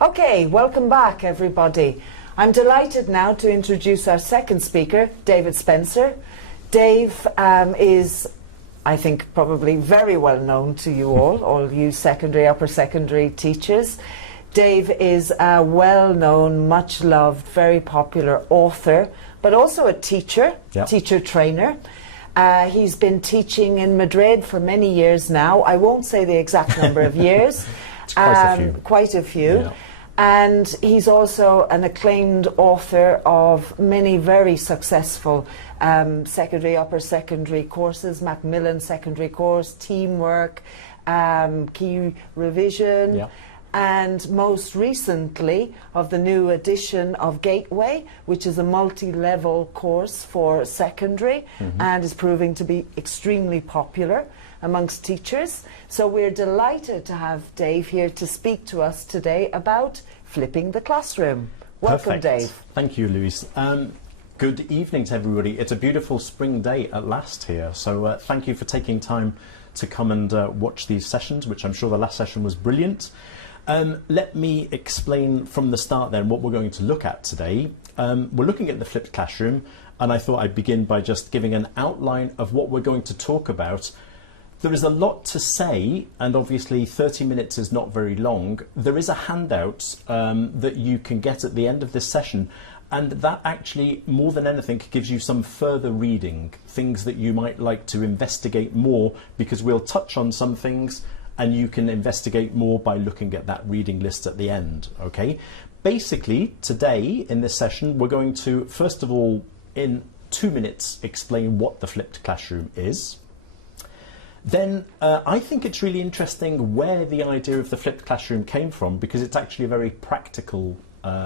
Okay, welcome back everybody. I'm delighted now to introduce our second speaker, David Spencer. Dave is, I think, probably very well known to you all you secondary, upper secondary teachers. Dave is a well-known, much-loved, very popular author, but also a teacher, teacher trainer. He's been teaching in Madrid for many years now. I won't say the exact number of years. Quite a few. Yeah. And he's also an acclaimed author of many very successful secondary, upper secondary courses, Macmillan secondary course, teamwork, key revision, and most recently of the new edition of Gateway, which is a multi-level course for secondary and is proving to be extremely popular amongst teachers. So we're delighted to have Dave here to speak to us today about flipping the classroom. Welcome, Dave. Thank you, Louise. Good evening to everybody. It's a beautiful spring day at last here, so thank you for taking time to come and watch these sessions, which I'm sure the last session was brilliant. Let me explain from the start then what we're going to look at today. We're looking at the flipped classroom, and I thought I'd begin by just giving an outline of what we're going to talk about. There is a lot to say, and obviously 30 minutes is not very long. There is a handout that you can get at the end of this session, and that actually, more than anything, gives you some further reading, things that you might like to investigate more, because we'll touch on some things and you can investigate more by looking at that reading list at the end, okay? Basically, today in this session, we're going to, first of all, in 2 minutes, explain what the flipped classroom is. Then I think it's really interesting where the idea of the flipped classroom came from, because it's actually a very practical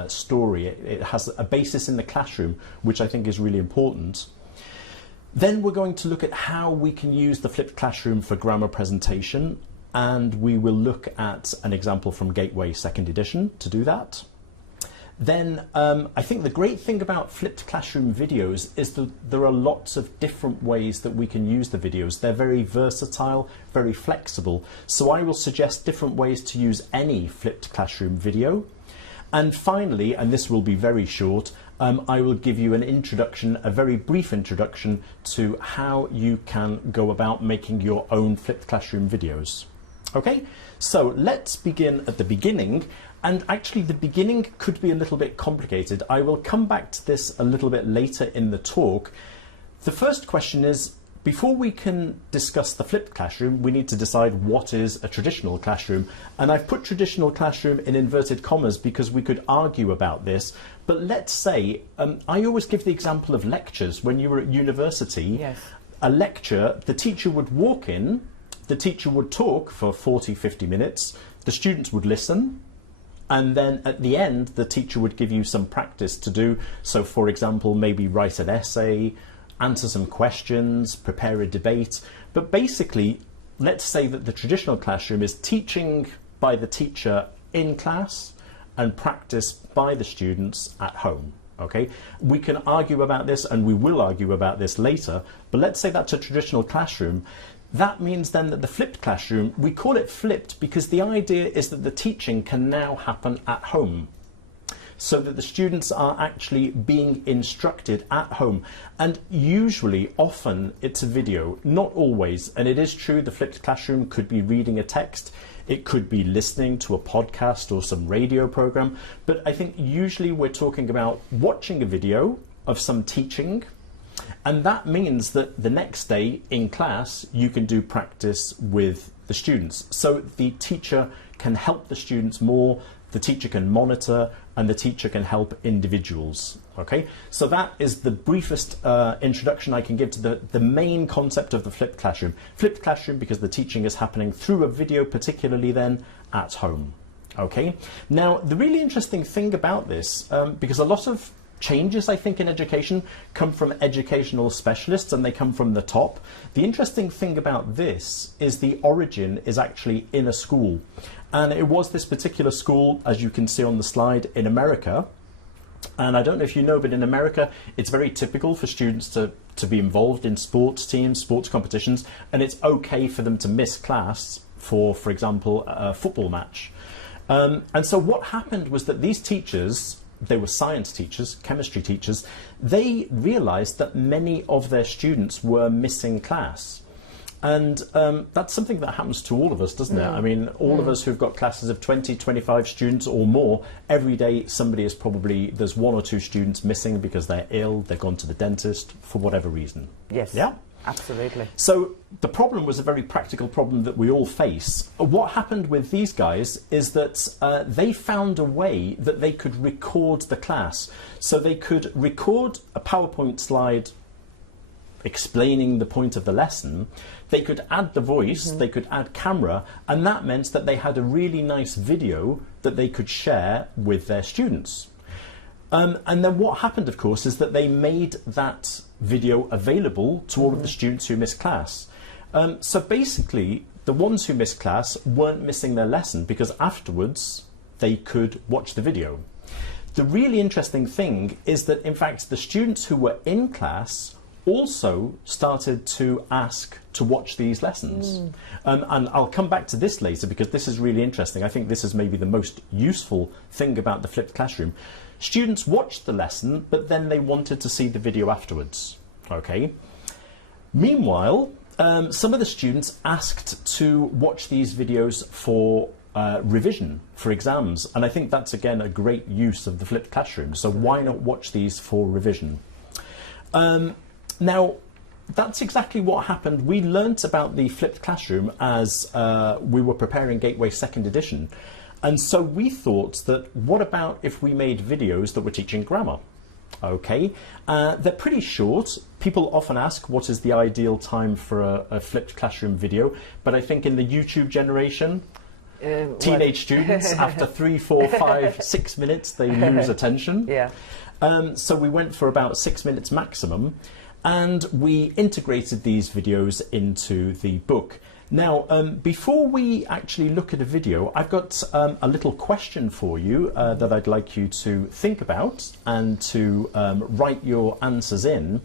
story. It has a basis in the classroom, which I think is really important. Then we're going to look at how we can use the flipped classroom for grammar presentation, and we will look at an example from Gateway 2nd edition to do that. Then I think the great thing about flipped classroom videos is that there are lots of different ways that we can use the videos. They're very versatile, very flexible. So I will suggest different ways to use any flipped classroom video. And finally, and this will be very short, I will give you an introduction, a very brief introduction to how you can go about making your own flipped classroom videos. Okay, so let's begin at the beginning. And actually the beginning could be a little bit complicated. I will come back to this a little bit later in the talk. The first question is, before we can discuss the flipped classroom, we need to decide what is a traditional classroom. And I've put traditional classroom in inverted commas because we could argue about this. But let's say, I always give the example of lectures. When you were at university, a lecture, the teacher would walk in, the teacher would talk for 40, 50 minutes, the students would listen, and then at the end, the teacher would give you some practice to do. So for example, maybe write an essay, answer some questions, prepare a debate. But basically, let's say that the traditional classroom is teaching by the teacher in class and practice by the students at home. Okay, we can argue about this, and we will argue about this later, but let's say that's a traditional classroom. That means then that the flipped classroom, we call it flipped because the idea is that the teaching can now happen at home, so that the students are actually being instructed at home. And usually, often, it's a video, not always. And it is true, the flipped classroom could be reading a text, it could be listening to a podcast or some radio program, but I think usually we're talking about watching a video of some teaching. And that means that the next day in class, you can do practice with the students. So the teacher can help the students more, the teacher can monitor, and the teacher can help individuals. Okay, so that is the briefest introduction I can give to the main concept of the flipped classroom. Flipped classroom because the teaching is happening through a video, particularly then at home. Okay, now the really interesting thing about this, because a lot of changes, I think, in education come from educational specialists and they come from the top. The interesting thing about this is the origin is actually in a school. And it was this particular school, as you can see on the slide, in America. And I don't know if you know, but in America, it's very typical for students to be involved in sports teams, sports competitions, and it's okay for them to miss class for example, a football match. And so what happened was that these teachers, they were science teachers, chemistry teachers, they realized that many of their students were missing class. And that's something that happens to all of us, doesn't it? I mean, all of us who've got classes of 20, 25 students or more, every day somebody is probably, there's 1 or 2 students missing because they're ill, they've gone to the dentist for whatever reason. Yes. Yeah? Absolutely. So the problem was a very practical problem that we all face. What happened with these guys is that they found a way that they could record the class. So they could record a PowerPoint slide explaining the point of the lesson, they could add the voice, they could add camera, and that meant that they had a really nice video that they could share with their students. And then what happened, of course, is that they made that video available to all of the students who missed class. So basically, the ones who missed class weren't missing their lesson because afterwards they could watch the video. The really interesting thing is that, in fact, the students who were in class also started to ask to watch these lessons. And I'll come back to this later because this is really interesting. I think this is maybe the most useful thing about the flipped classroom. Students watched the lesson, but then they wanted to see the video afterwards. Okay. Meanwhile, some of the students asked to watch these videos for revision, for exams. And I think that's, again, a great use of the flipped classroom. So why not watch these for revision? Now, that's exactly what happened. We learnt about the flipped classroom as we were preparing Gateway 2nd edition. And so we thought that, what about if we made videos that were teaching grammar? Okay, they're pretty short. People often ask what is the ideal time for a flipped classroom video, but I think in the YouTube generation, teenage students, after 3, 4, 5, 6 minutes, they lose attention. Yeah. So we went for about 6 minutes maximum, and we integrated these videos into the book. Now, before we actually look at a video, I've got a little question for you that I'd like you to think about and to write your answers in.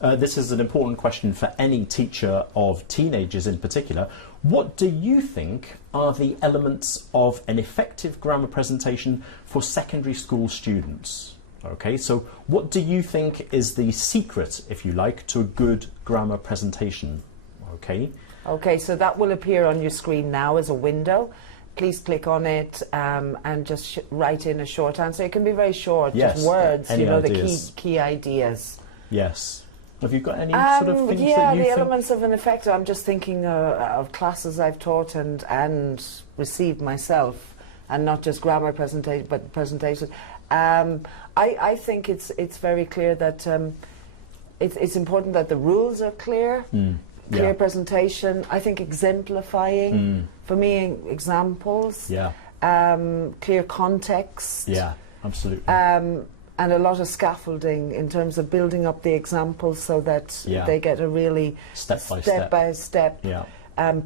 This is an important question for any teacher of teenagers in particular. What do you think are the elements of an effective grammar presentation for secondary school students? Okay, so what do you think is the secret, if you like, to a good grammar presentation? Okay. Okay, so that will appear on your screen now as a window. Please click on it and just write in a short answer. It can be very short, yes, just words, any you know, ideas. the key ideas. Yes. Have you got any sort of things that you the think? elements of an effective. I'm just thinking of classes I've taught and received myself, and not just grammar presentation, but presentation. I think it's very clear that it's important that the rules are clear. Clear presentation. I think exemplifying, for me, examples. Yeah. Clear context. Yeah, absolutely. And a lot of scaffolding in terms of building up the examples so that they get a really step-by-step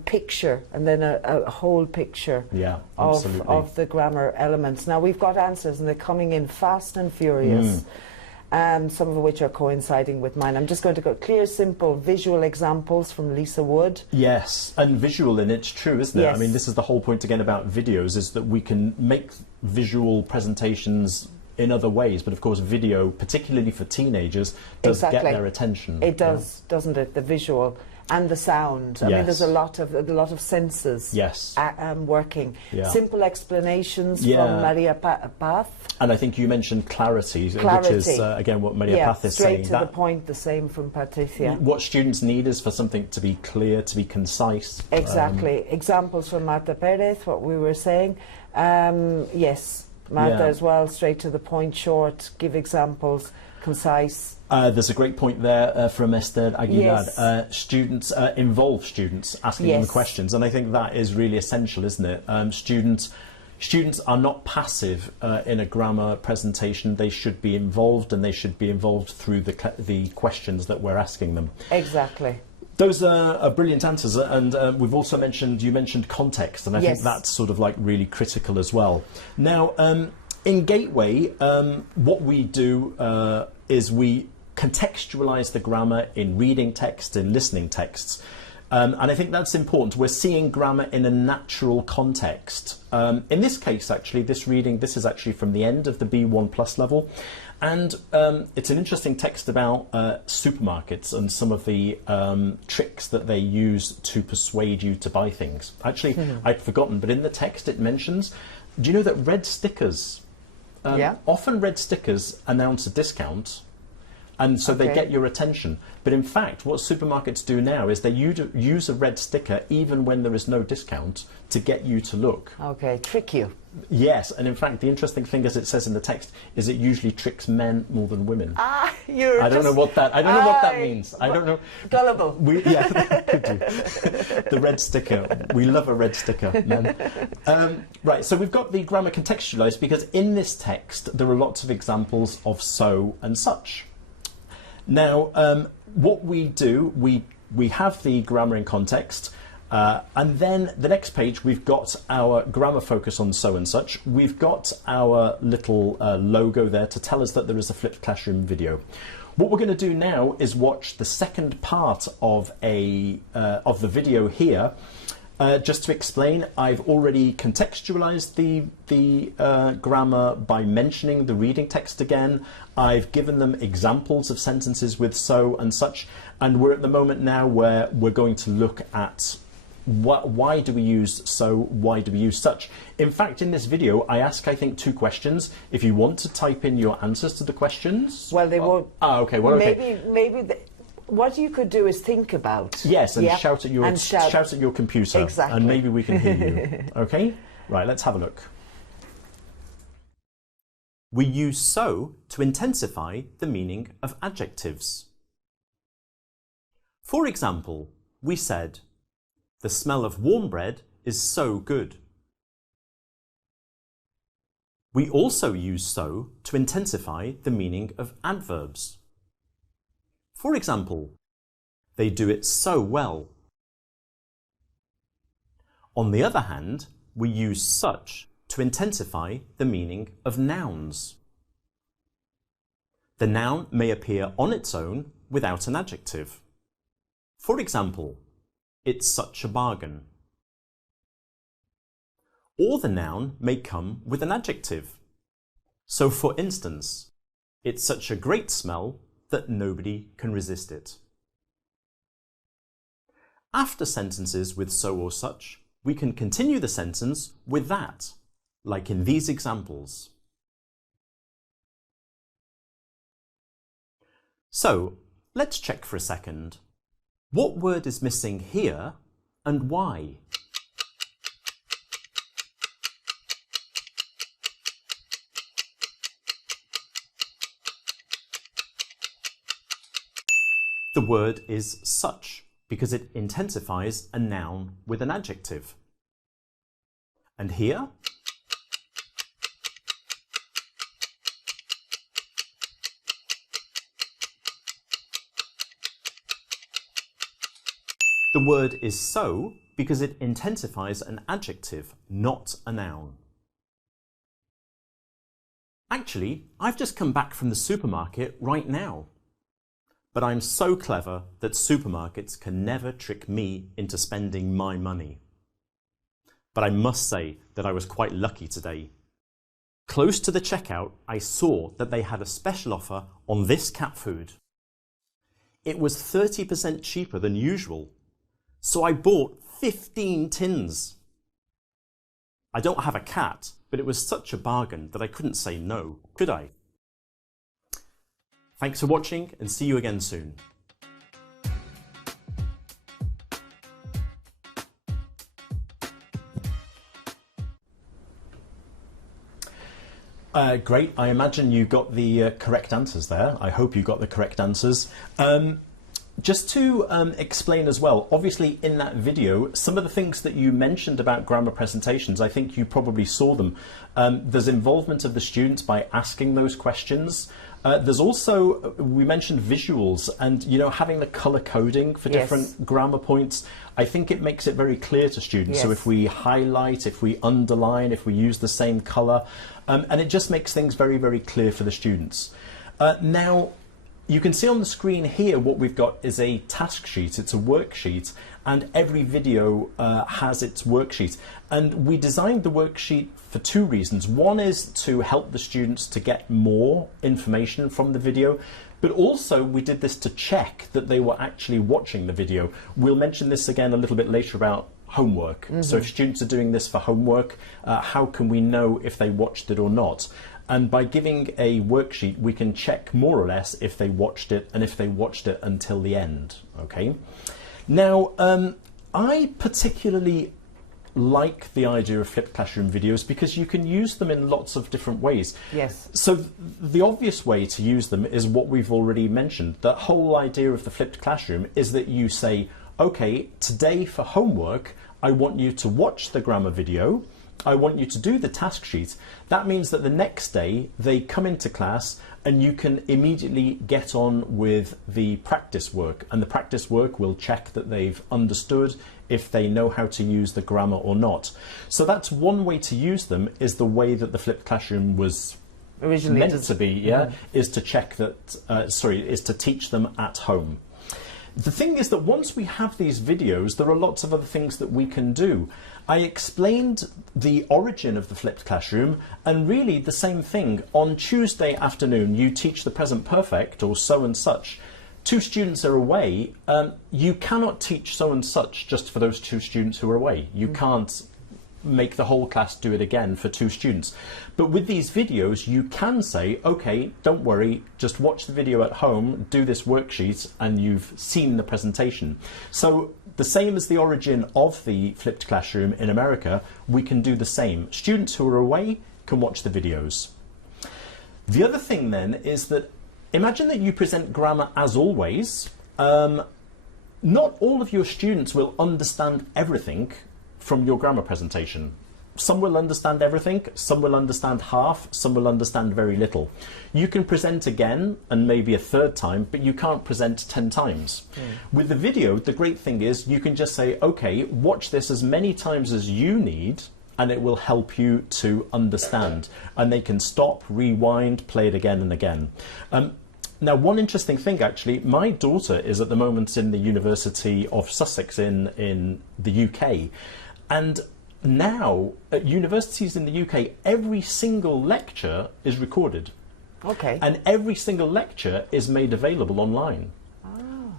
picture, and then a whole picture of the grammar elements. Now, we've got answers, and they're coming in fast and furious. Some of which are coinciding with mine. I'm just going to go clear, simple, visual examples from Lisa Wood. Yes, and visual, and it's true, isn't it? Yes. I mean, this is the whole point again about videos, is that we can make visual presentations in other ways, but of course video, particularly for teenagers, does get their attention. It does, doesn't it? The visual and the sound. I mean, there's a lot of senses working. Simple explanations from Maria Paz. And I think you mentioned clarity. Which is again what Maria Paz is saying. Straight to the point. The same from Patricia. What students need is for something to be clear, to be concise. Exactly. Examples from Marta Perez. What we were saying. Yes, Marta as well. Straight to the point. Short. Give examples. Concise. There's a great point there from Esther Aguilar. Students involve students asking them questions, and I think that is really essential, isn't it? Students are not passive in a grammar presentation. They should be involved, and they should be involved through the questions that we're asking them. Exactly. Those are brilliant answers, and we've also mentioned context, and I think that's sort of like really critical as well. Now, in Gateway, what we do is we contextualize the grammar in reading text and listening texts. And I think that's important. We're seeing grammar in a natural context. In this case, actually, this is actually from the end of the B1 plus level. And it's an interesting text about supermarkets and some of the tricks that they use to persuade you to buy things. Actually, I'd forgotten, but in the text it mentions, do you know that red stickers, often red stickers announce a discount, and so they get your attention. But in fact, what supermarkets do now is they use a red sticker even when there is no discount to get you to look. Okay, trick you. Yes, and in fact, the interesting thing, as it says in the text, is it usually tricks men more than women. I don't know what that means. I don't know. Gullible. Could do. The red sticker. We love a red sticker, men. Right, so we've got the grammar contextualized because in this text there are lots of examples of so and such. Now, what we do, we have the grammar in context, and then the next page we've got our grammar focus on so and such. We've got our little logo there to tell us that there is a flipped classroom video. What we're going to do now is watch the second part of the video here. Just to explain, I've already contextualized the grammar by mentioning the reading text again. I've given them examples of sentences with so and such, and we're at the moment now where we're going to look at why do we use so, why do we use such. In fact, in this video, I ask, I think, 2 questions. If you want to type in your answers to the questions... Well, they won't... okay. Well, okay. Maybe what you could do is think about. Yes, and shout at your computer. Exactly. And maybe we can hear you. Okay? Right, let's have a look. We use so to intensify the meaning of adjectives. For example, we said, "The smell of warm bread is so good." We also use so to intensify the meaning of adverbs. For example, "They do it so well." On the other hand, we use such to intensify the meaning of nouns. The noun may appear on its own without an adjective. For example, "It's such a bargain." Or the noun may come with an adjective. So for instance, "It's such a great smell that nobody can resist it." After sentences with so or such, we can continue the sentence with that, like in these examples. So, let's check for a second. What word is missing here and why? The word is such because it intensifies a noun with an adjective. And here? The word is so because it intensifies an adjective, not a noun. Actually, I've just come back from the supermarket right now. But I'm so clever that supermarkets can never trick me into spending my money. But I must say that I was quite lucky today. Close to the checkout, I saw that they had a special offer on this cat food. It was 30% cheaper than usual. So I bought 15 tins. I don't have a cat, but it was such a bargain that I couldn't say no, could I? Thanks for watching and see you again soon. Great. I imagine you got the correct answers there. I hope you got the correct answers. Just to explain as well, obviously in that video, some of the things that you mentioned about grammar presentations, I think you probably saw them. There's involvement of the students by asking those questions. There's also, we mentioned visuals, and having the color coding for different grammar points. I think it makes it very clear to students. So if we highlight, if we underline, if we use the same color, and it just makes things very, very clear for the students. Now, you can see on the screen here what we've got is a task sheet. It's a worksheet, and every video has its worksheet. And we designed the worksheet for two reasons. One is to help the students to get more information from the video, but also we did this to check that they were actually watching the video. We'll mention this again a little bit later about homework. So if students are doing this for homework, how can we know if they watched it or not? And by giving a worksheet, we can check more or less if they watched it and if they watched it until the end. Okay. Now, I particularly like the idea of flipped classroom videos because you can use them in lots of different ways. Yes. So the obvious way to use them is what we've already mentioned. The whole idea of the flipped classroom is that you say, okay, today for homework, I want you to watch the grammar video. I want you to do the task sheet. That means that the next day they come into class and you can immediately get on with the practice work, and the practice work will check that they've understood if they know how to use the grammar or not. So that's one way to use them, is the way that the flipped classroom was originally meant to be, is to check that, is to teach them at home. The thing is that once we have these videos, there are lots of other things that we can do. I explained the origin of the flipped classroom, and really the same thing. On Tuesday afternoon, you teach the present perfect, or so and such. Two students are away. You cannot teach so and such just for those two students who are away. You can't make the whole class do it again for two students. But with these videos, you can say, okay, don't worry, just watch the video at home, do this worksheet, and you've seen the presentation. So the same as the origin of the flipped classroom in America, we can do the same. Students who are away can watch the videos. The other thing then is that imagine that you present grammar as always. Not all of your students will understand everything from your grammar presentation. Some will understand everything, some will understand half, some will understand very little. You can present again and maybe a third time, but you can't present 10 times. With the video, the great thing is you can just say, okay, watch this as many times as you need, and it will help you to understand. And they can stop, rewind, play it again and again. Now, one interesting thing, actually, my daughter is at the moment in the University of Sussex in the UK. And now, at universities in the UK, every single lecture is recorded. Okay. And every single lecture is made available online.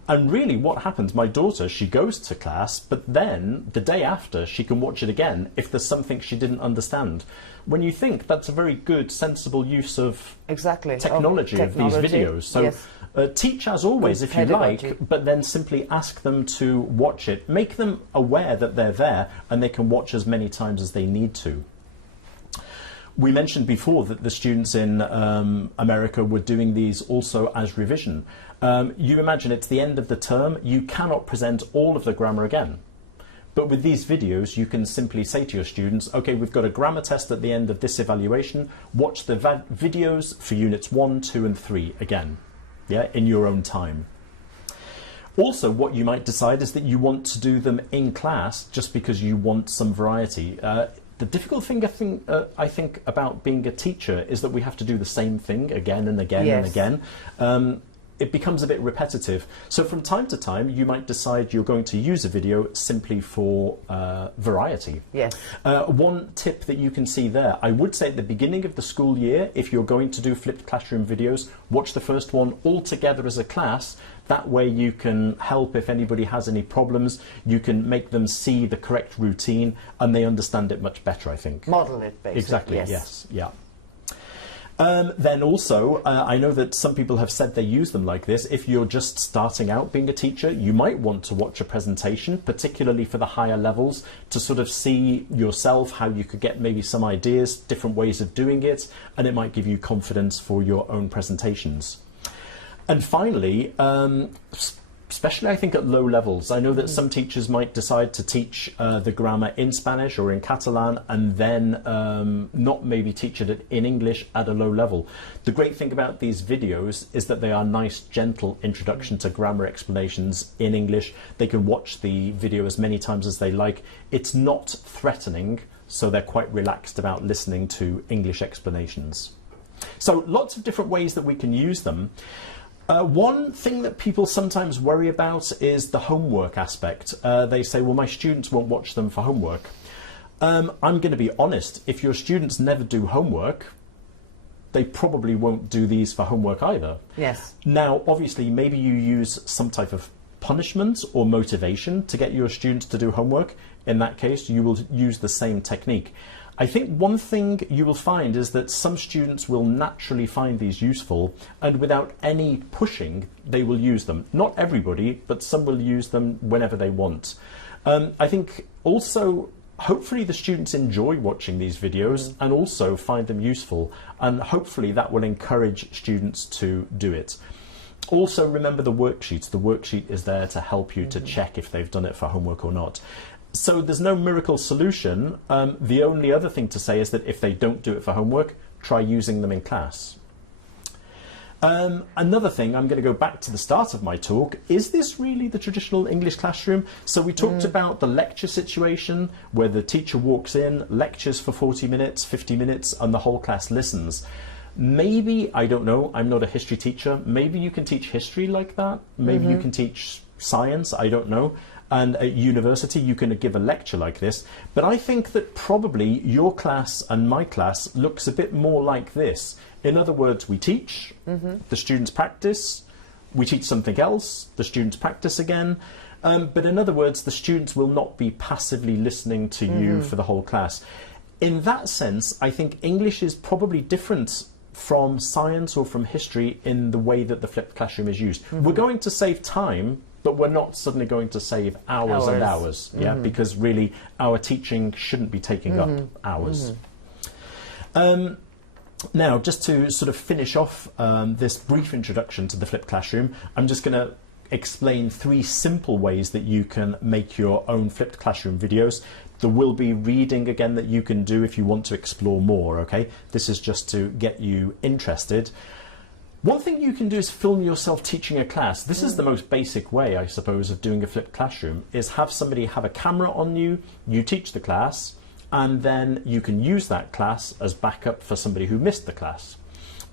And really what happens, my daughter, she goes to class, but then the day after she can watch it again if there's something she didn't understand. When you think that's a very good, sensible use of technology of these videos. So teach as always if you like, but then simply ask them to watch it. Make them aware that they're there and they can watch as many times as they need to. We mentioned before that the students in America were doing these also as revision. You imagine it's the end of the term, you cannot present all of the grammar again. But with these videos, you can simply say to your students, okay, we've got a grammar test at the end of this evaluation, watch the videos for units 1, 2 and 3 again, in your own time. Also, what you might decide is that you want to do them in class just because you want some variety. The difficult thing I think about being a teacher is that we have to do the same thing again and again and again. It becomes a bit repetitive. So from time to time, you might decide you're going to use a video simply for variety. Yes. One tip that you can see there, I would say at the beginning of the school year, if you're going to do flipped classroom videos, watch the first one all together as a class. That way you can help if anybody has any problems. You can make them see the correct routine and they understand it much better, I think. Model it, basically. Exactly, yes. Yeah. Then also, I know that some people have said they use them like this. If you're just starting out being a teacher, you might want to watch a presentation, particularly for the higher levels, to sort of see yourself how you could get maybe some ideas, different ways of doing it, and it might give you confidence for your own presentations. And finally, especially I think at low levels. I know that some teachers might decide to teach the grammar in Spanish or in Catalan and then not maybe teach it in English at a low level. The great thing about these videos is that they are nice, gentle introduction to grammar explanations in English. They can watch the video as many times as they like. It's not threatening, so they're quite relaxed about listening to English explanations. So lots of different ways that we can use them. One thing that people sometimes worry about is the homework aspect. They say, well, my students won't watch them for homework. I'm going to be honest, if your students never do homework, they probably won't do these for homework either. Yes. Now, obviously, maybe you use some type of punishment or motivation to get your students to do homework. In that case, you will use the same technique. I think one thing you will find is that some students will naturally find these useful, and without any pushing, they will use them. Not everybody, but some will use them whenever they want. I think also, hopefully the students enjoy watching these videos and also find them useful, and hopefully that will encourage students to do it. Also, remember the worksheets. The worksheet is there to help you to check if they've done it for homework or not. So there's no miracle solution. The only other thing to say is that if they don't do it for homework, try using them in class. Another thing, I'm going to go back to the start of my talk, is this really the traditional English classroom? So we talked about the lecture situation where the teacher walks in, lectures for 40 minutes, 50 minutes, and the whole class listens. Maybe, I don't know, I'm not a history teacher, maybe you can teach history like that, maybe you can teach science, I don't know. And at university you can give a lecture like this, but I think that probably your class and my class looks a bit more like this. In other words, we teach, the students practice, we teach something else, the students practice again, but in other words, the students will not be passively listening to you for the whole class. In that sense, I think English is probably different from science or from history in the way that the flipped classroom is used. We're going to save time, but we're not suddenly going to save hours and hours, yeah, because really our teaching shouldn't be taking up hours. Now, just to sort of finish off this brief introduction to the flipped classroom, I'm just going to explain 3 simple ways that you can make your own flipped classroom videos. There will be reading again that you can do if you want to explore more, okay? This is just to get you interested. One thing you can do is film yourself teaching a class. This is the most basic way, I suppose, of doing a flipped classroom, is have somebody have a camera on you, you teach the class, and then you can use that class as backup for somebody who missed the class.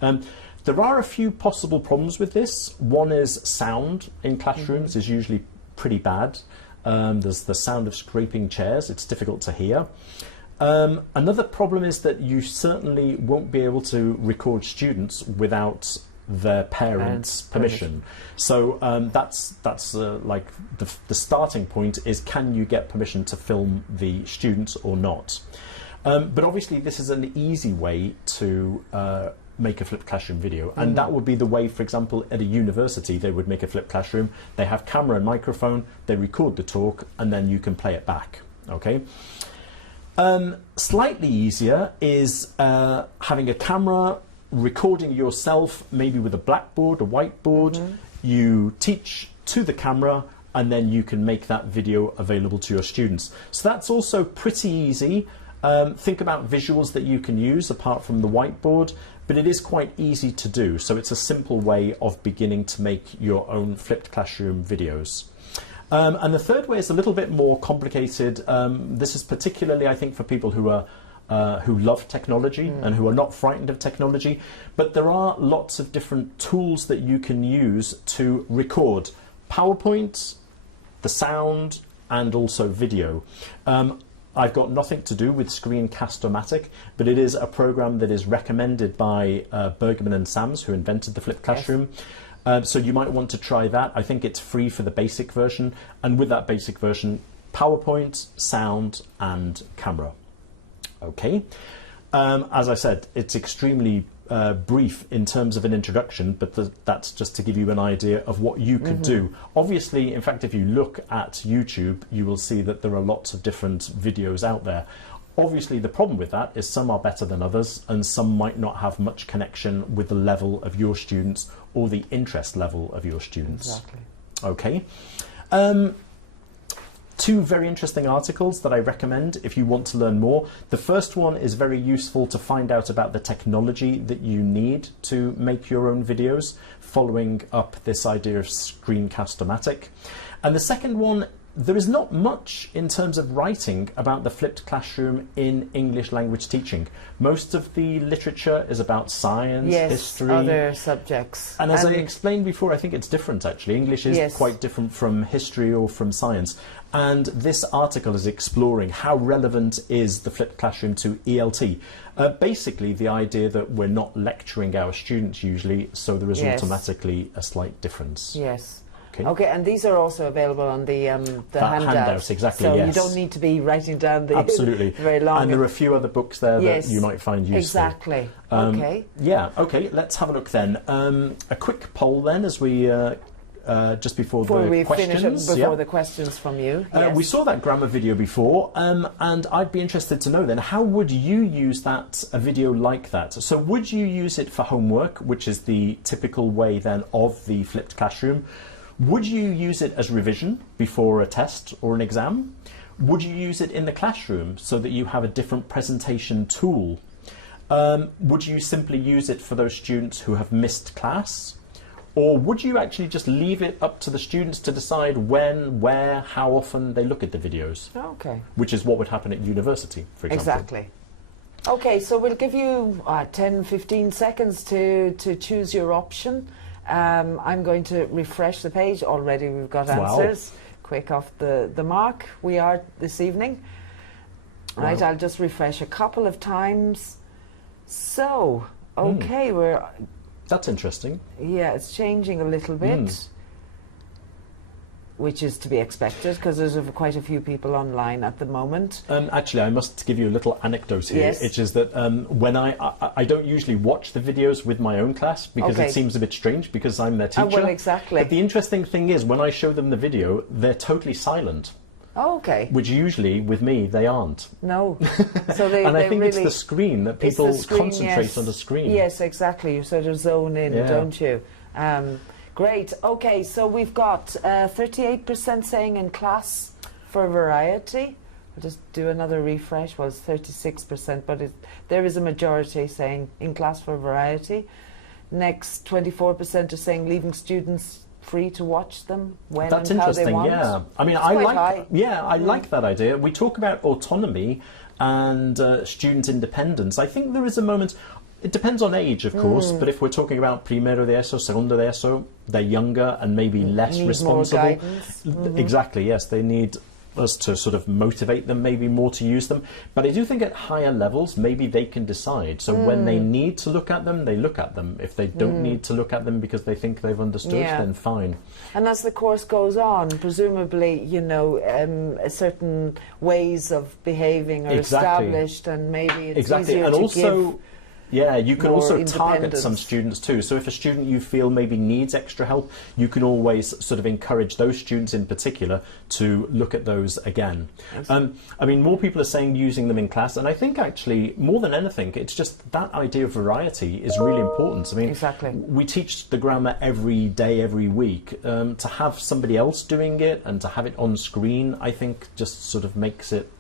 There are a few possible problems with this. One is sound in classrooms is usually pretty bad. There's the sound of scraping chairs, it's difficult to hear. Another problem is that you certainly won't be able to record students without their parents' permission. So that's like the starting point is, can you get permission to film the students or not? But obviously this is an easy way to make a flipped classroom video, and that would be the way, for example, at a university they would make a flipped classroom. They have camera and microphone, they record the talk, and then you can play it back, okay? Slightly easier is having a camera, recording yourself, maybe with a blackboard, a whiteboard. You teach to the camera, and then you can make that video available to your students. So that's also pretty easy. Think about visuals that you can use apart from the whiteboard, but it is quite easy to do. So it's a simple way of beginning to make your own flipped classroom videos. And the third way is a little bit more complicated. This is particularly, I think, for people who are who love technology and who are not frightened of technology. But there are lots of different tools that you can use to record PowerPoint, the sound, and also video. I've got nothing to do with Screencast-O-Matic, but it is a program that is recommended by Bergman and Sams, who invented the flipped classroom. So you might want to try that. I think it's free for the basic version, and with that basic version, PowerPoint, sound, and camera. Okay. As I said, it's extremely brief in terms of an introduction, but that's just to give you an idea of what you could do. Obviously, in fact, if you look at YouTube, you will see that there are lots of different videos out there. Obviously, the problem with that is some are better than others, and some might not have much connection with the level of your students or the interest level of your students. Exactly. Okay. Two very interesting articles that I recommend if you want to learn more. The first one is very useful to find out about the technology that you need to make your own videos, following up this idea of Screencast-O-Matic. And the second one, there is not much in terms of writing about the flipped classroom in English language teaching. Most of the literature is about science, history, other subjects. And as I explained before, I think it's different actually. English is quite different from history or from science. And this article is exploring how relevant is the flipped classroom to ELT. Basically, the idea that we're not lecturing our students usually, so there is automatically a slight difference. Yes. Okay, and these are also available on the handouts. Exactly, so yes. you don't need to be writing down the absolutely very long. And there are a few other books there that you might find useful. Exactly. Okay. Yeah. Okay. Let's have a look then. A quick poll then, as we just before the questions. Before the questions from you. We saw that grammar video before, and I'd be interested to know then, how would you use a video like that? So would you use it for homework, which is the typical way then of the flipped classroom? Would you use it as revision before a test or an exam? Would you use it in the classroom so that you have a different presentation tool? Would you simply use it for those students who have missed class? Or would you actually just leave it up to the students to decide when, where, how often they look at the videos? Okay. Which is what would happen at university, for example. Exactly. Okay, so we'll give you 10, 15 seconds to choose your option. I'm going to refresh the page. Already we've got answers. Quick off the mark we are this evening. Right, I'll just refresh a couple of times. So, okay, that's interesting. Yeah, it's changing a little bit, which is to be expected because there's quite a few people online at the moment. Actually, I must give you a little anecdote here, which is that when I don't usually watch the videos with my own class because it seems a bit strange because I'm their teacher. Well, exactly. But the interesting thing is when I show them the video, they're totally silent. Oh, okay. Which usually, with me, they aren't. No. So they, and I think really, it's the screen that people concentrate on the screen. Yes, exactly. You sort of zone in, don't you? Great. Okay, so we've got 38% saying in class for variety. I'll just do another refresh. Well, it's 36%, but there is a majority saying in class for variety. Next, 24% are saying leaving students free to watch them when That's and how they interesting, want. Yeah. I mean, I like that idea. We talk about autonomy and student independence. I think there is a moment. It depends on age, of course, but if we're talking about primero de ESO, segundo de ESO, they're younger and maybe less responsible. More guidance. Exactly, yes, they need us to sort of motivate them maybe more to use them. But I do think at higher levels, maybe they can decide. So when they need to look at them, they look at them. If they don't need to look at them because they think they've understood, then fine. And as the course goes on, presumably, you know, certain ways of behaving are established and maybe it's easier and to also give. Yeah, you can also target some students too. So if a student you feel maybe needs extra help, you can always sort of encourage those students in particular to look at those again. I mean, more people are saying using them in class, and I think actually more than anything, it's just that idea of variety is really important. I mean, we teach the grammar every day, every week. To have somebody else doing it and to have it on screen, I think just sort of makes it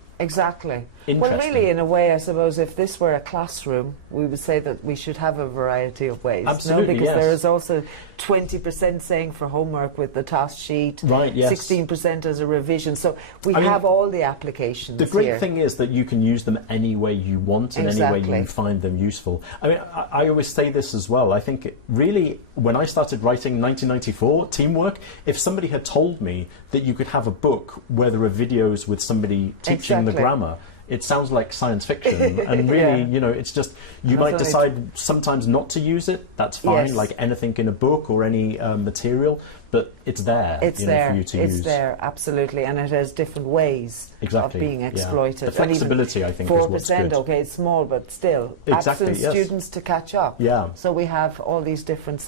well, really, in a way, I suppose, if this were a classroom, we would say that we should have a variety of ways. Absolutely, because there is also 20% saying for homework with the task sheet, 16% as a revision. So we have all the applications. The great thing is that you can use them any way you want and any way you find them useful. I mean, I always say this as well. I think really, when I started writing 1994, teamwork, if somebody had told me that you could have a book where there are videos with somebody teaching the grammar, it sounds like science fiction, and really, you know, it's just, you might decide sometimes not to use it, that's fine, like anything in a book or any material, but it's there, for you to use. It's there, absolutely, and it has different ways of being exploited. The flexibility, I think, is what's good. 4%, okay, it's small, but still, asking students to catch up. So we have all these different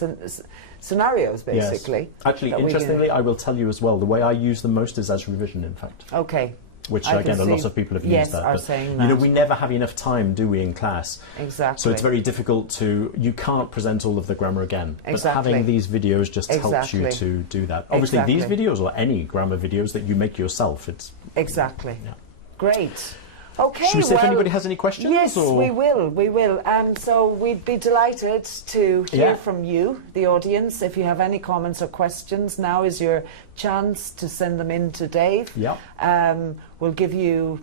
scenarios, basically. Actually, interestingly, I will tell you as well, the way I use them most is as revision, in fact. Okay. which I again, can a lot see- of people have yes, used that. are But, saying you know, that. we never have enough time, do we, in class? Exactly. So it's very difficult to, you can't present all of the grammar again. Exactly. But having these videos just helps you Exactly. to do that. Obviously, these Exactly. videos or any grammar videos that you make yourself, it's... Exactly. Yeah. Great. Okay, Should we see if well, anybody has any questions? yes, or? we will. We will. So we'd be delighted to hear Yeah. from you, the audience. If you have any comments or questions, now is your chance to send them in to Dave. Yeah. We'll give you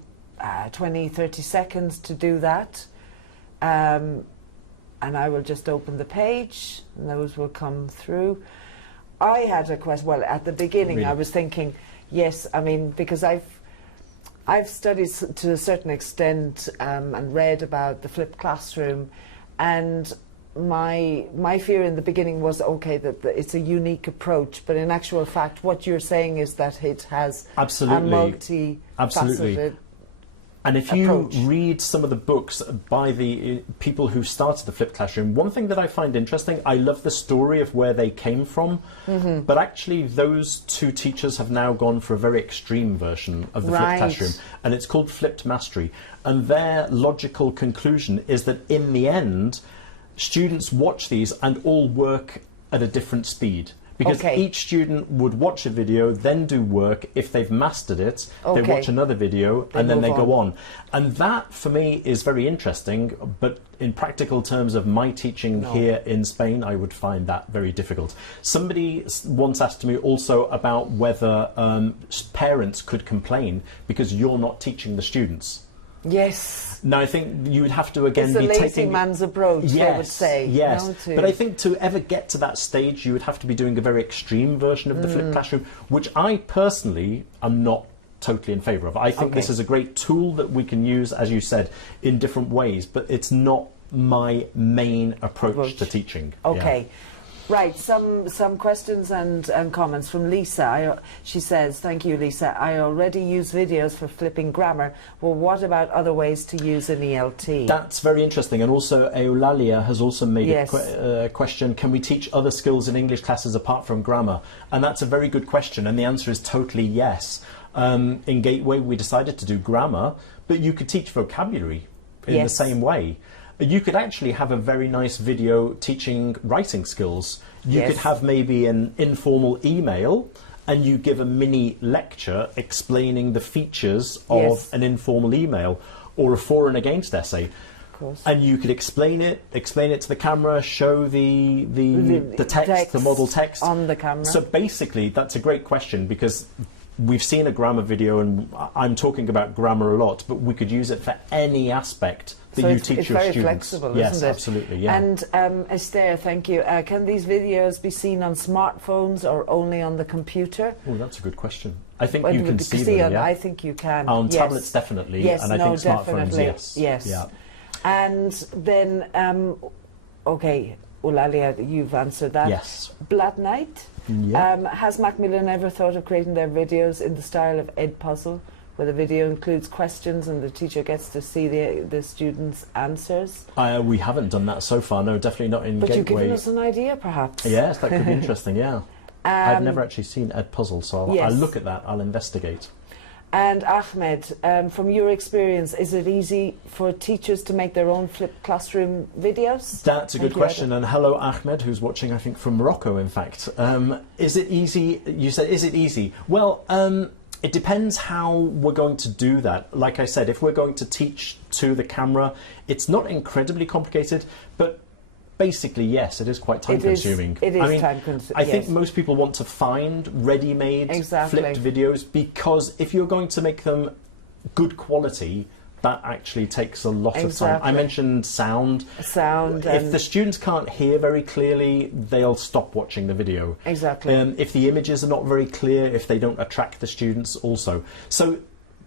20, 30 seconds to do that. And I will just open the page, and those will come through. I had a question. Well, at the beginning, Really? I was thinking, yes, I mean, because I've studied to a certain extent and read about the flipped classroom, and my fear in the beginning was, okay, that it's a unique approach, but in actual fact, what you're saying is that it has Absolutely. a multi-faceted And if approach. you read some of the books by the people who started the flipped classroom, one thing that I find interesting, I love the story of where they came from, but actually those two teachers have now gone for a very extreme version of the Right. flipped classroom, and it's called flipped mastery. And their logical conclusion is that in the end, students watch these and all work at a different speed. Because Okay. each student would watch a video, then do work. If they've mastered it, they Okay. watch another video, and then move they go on. on. And that, for me, is very interesting. But in practical terms of my teaching No. here in Spain, I would find that very difficult. Somebody once asked me also about whether parents could complain because you're not teaching the students. Yes. Now, I think you would have to again It's a be lazy taking man's approach, they would say. Yes, you know, but I think to ever get to that stage, you would have to be doing a very extreme version of the flipped classroom, which I personally am not totally in favour of. I think Okay. this is a great tool that we can use, as you said, in different ways, but it's not my main approach to teaching. Okay. Right, some questions and comments from Lisa. She says, thank you, Lisa. I already use videos for flipping grammar. Well, what about other ways to use an ELT? That's very interesting. And also, Eulalia has also made Yes. a question, can we teach other skills in English classes apart from grammar? And that's a very good question. And the answer is totally yes. In Gateway, we decided to do grammar, but you could teach vocabulary in the Yes. same way. You could actually have a very nice video teaching writing skills. You Yes. could have maybe an informal email and you give a mini lecture explaining the features of Yes. an informal email or a for and against essay. Of course. And you could explain it to the camera, show the text, the model text. on the camera. So basically, that's a great question because we've seen a grammar video and I'm talking about grammar a lot, but we could use it for any aspect that you teach it's your very students. flexible, yes, isn't it? absolutely, yeah. And Esther, thank you. Can these videos be seen on smartphones or only on the computer? Oh, that's a good question. I think Well, you can see them, yeah. I think you can. On yes. tablets, definitely, Yes, and I no, think smartphones, definitely. yes. Yes. Yeah. And then, okay, Eulalia, you've answered that. Yes. Blood Night. Yeah. Has Macmillan ever thought of creating their videos in the style of Ed Puzzle, where the video includes questions and the teacher gets to see the students' answers? We haven't done that so far, no, definitely not in But you've Gateway. given us an idea, perhaps. Yes, that could be interesting, yeah. I've never actually seen Ed Puzzle, so yes. I'll look at that, I'll investigate. And Ahmed, from your experience, is it easy for teachers to make their own flipped classroom videos? That's a Thank good you, question, and hello Ahmed, who's watching, I think, from Morocco, in fact. Is it easy? You said, is it easy? Well, it depends how we're going to do that. Like I said, if we're going to teach to the camera, it's not incredibly complicated, but basically, yes, it is quite time-consuming. It is time-consuming. I think most people want to find ready-made Exactly. flipped videos because if you're going to make them good quality, that actually takes a lot of time. Exactly. I mentioned sound. Sound. If the students can't hear very clearly, they'll stop watching the video. Exactly. If the images are not very clear, if they don't attract the students also. So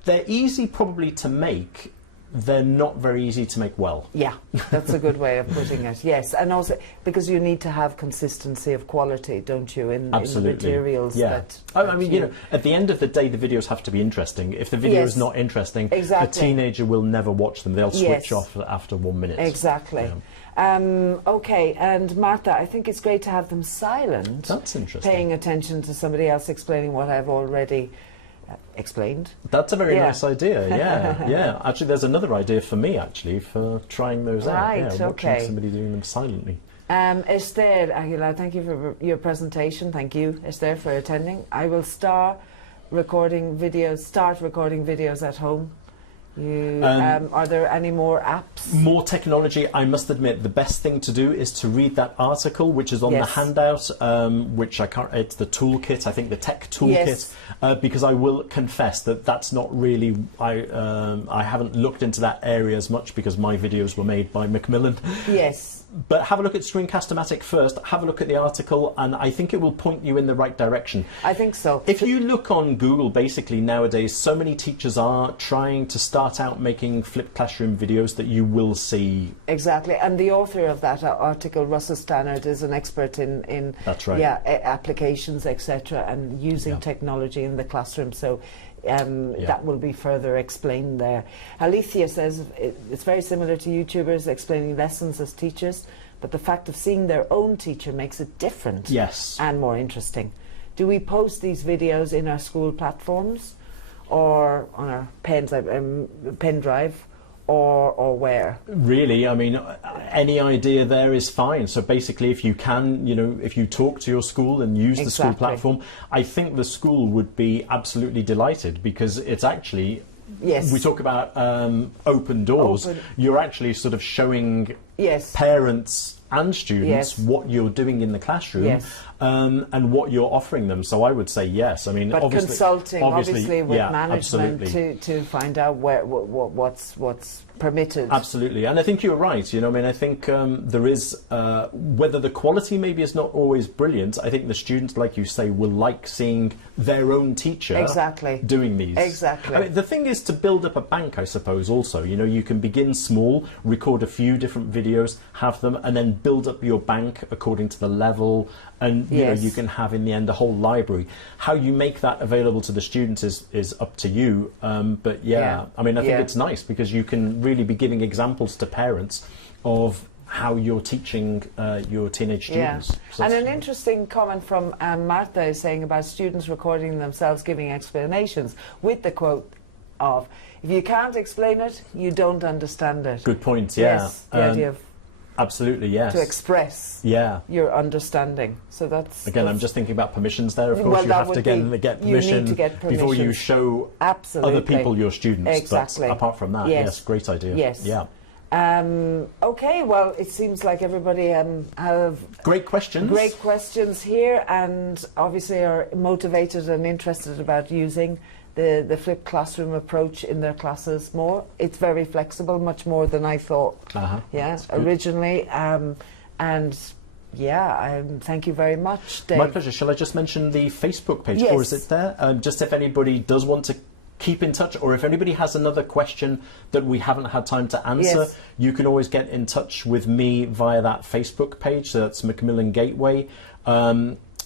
they're easy probably to make, they're not very easy to make well. Yeah, that's a good way of putting it. Yes, and also because you need to have consistency of quality, don't you, in the materials that I mean, you know, at the end of the day, the videos have to be interesting. If the video is not interesting, exactly. the teenager will never watch them. They'll switch off after 1 minute. Exactly. Yeah. Okay, and Martha, I think it's great to have them silent. That's interesting. Paying attention to somebody else explaining what I've already explained. That's a very nice idea. Yeah, yeah. Actually, there's another idea for me actually for trying those out. Right. Yeah, watching Okay. somebody doing them silently. Esther Aguilar, thank you for your presentation. Thank you, Esther, for attending. I will start recording videos at home. Are there any more apps? More technology. I must admit, the best thing to do is to read that article, which is on the Yes. handout, which I can't. It's the toolkit. I think the tech toolkit, Yes. because I will confess that that's not really. I haven't looked into that area as much because my videos were made by Macmillan. Yes. But have a look at Screencast-O-Matic first, have a look at the article, and I think it will point you in the right direction. I think so. If you look on Google, basically nowadays, so many teachers are trying to start out making flipped classroom videos that you will see. Exactly, and the author of that article, Russell Stannard, is an expert in That's right. applications, etc., and using technology in the classroom. So that will be further explained there. Alethea says it's very similar to YouTubers explaining lessons as teachers, but the fact of seeing their own teacher makes it different and more interesting. Do we post these videos in our school platforms or on our pen drive? Or where? Really, I mean, any idea there is fine. So basically, if you can, if you talk to your school and use the school platform, I think the school would be absolutely delighted because it's actually, we talk about open doors, you're actually sort of showing parents and students what you're doing in the claroom and what you're offering them. So I would say yes. I mean, but consulting obviously with management to find out what's permitted. Absolutely, and I think you're right. I think there is whether the quality maybe is not always brilliant. I think the students, like you say, will like seeing their own teacher doing these. Exactly. I mean, the thing is to build up a bank, I suppose. Also, you can begin small, record a few different videos, have them, and then build up your bank according to the level. And you can have in the end a whole library. How you make that available to the students is up to you. But I mean, I think it's nice because you can really be giving examples to parents of how you're teaching your teenage students. So and an interesting comment from Martha is saying about students recording themselves giving explanations with the quote of, "If you can't explain it, you don't understand it." Good point. Yes, the idea of absolutely, yes. to express your understanding. So that's again, I'm just thinking about permissions there. Of course, you have to get permission, you need to get before you show other people your students. Exactly. But apart from that, yes, great idea. Yes. Yeah. Okay, well, it seems like everybody have great questions here, and obviously are motivated and interested about using the flipped classroom approach in their classes more. It's very flexible, much more than I thought. Originally, and thank you very much, Dave. My pleasure. Shall I just mention the Facebook page, yes. or is it there? Just if anybody does want to keep in touch, or if anybody has another question that we haven't had time to answer, you can always get in touch with me via that Facebook page. So that's Macmillan Gateway.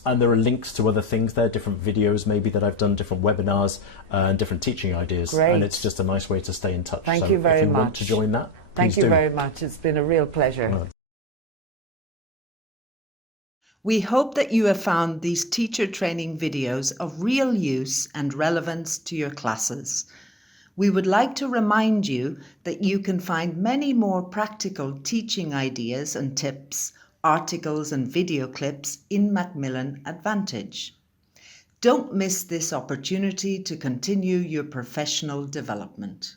And there are links to other things there, different videos maybe that I've done, different webinars, and different teaching ideas. Great. And it's just a nice way to stay in touch. Thank you very much. If you want to join that, Thank you do. very much. It's been a real pleasure. Right. We hope that you have found these teacher training videos of real use and relevance to your classes. We would like to remind you that you can find many more practical teaching ideas and tips, articles and video clips in Macmillan Advantage. Don't miss this opportunity to continue your professional development.